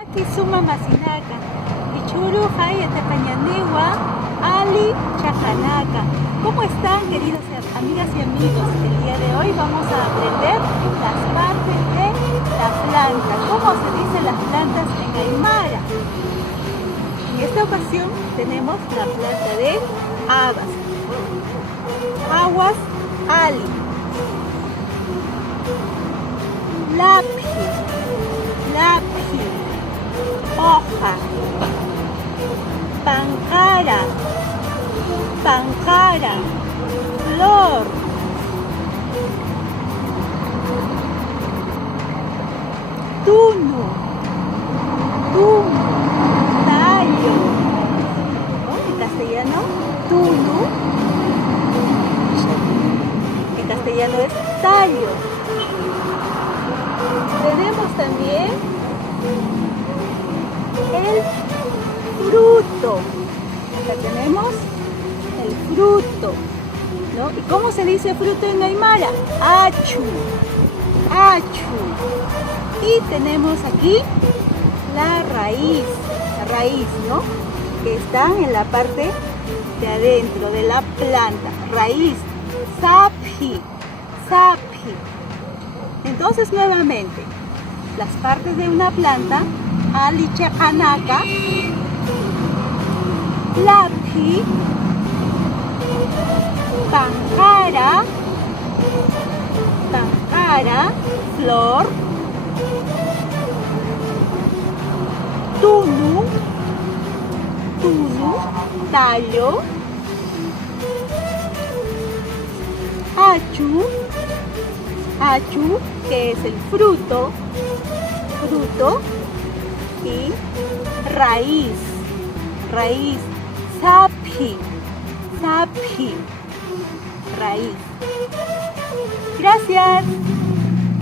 Aquí suma Masinaca, Ichuru Jai Tepañaniwa, Ali Chajanaka. ¿Cómo están, queridas amigas y amigos? El día de hoy vamos a aprender las partes de la planta. ¿Cómo se dicen las plantas en Aymara? En esta ocasión tenemos la planta de habas. Aguas, Ali. Lapji, lapji. Hoja, pancara, pancara, flor, tuno, tuno, tallo, en castellano, tuno, en castellano es tallo. Tenemos también el fruto. Acá tenemos el fruto, ¿no? ¿Y cómo se dice fruto en Aymara? Achu, achu. Y tenemos aquí la raíz, ¿no? Que está en la parte de adentro de la planta. Raíz, sapji, sapji. Entonces, nuevamente, las partes de una planta: Ali Chajanaka, lapji, pancara, pancara, flor, tunu, tunu, tallo, achu, achu, que es el fruto, fruto, y raíz, raíz, sapji, sapji, raíz. Gracias.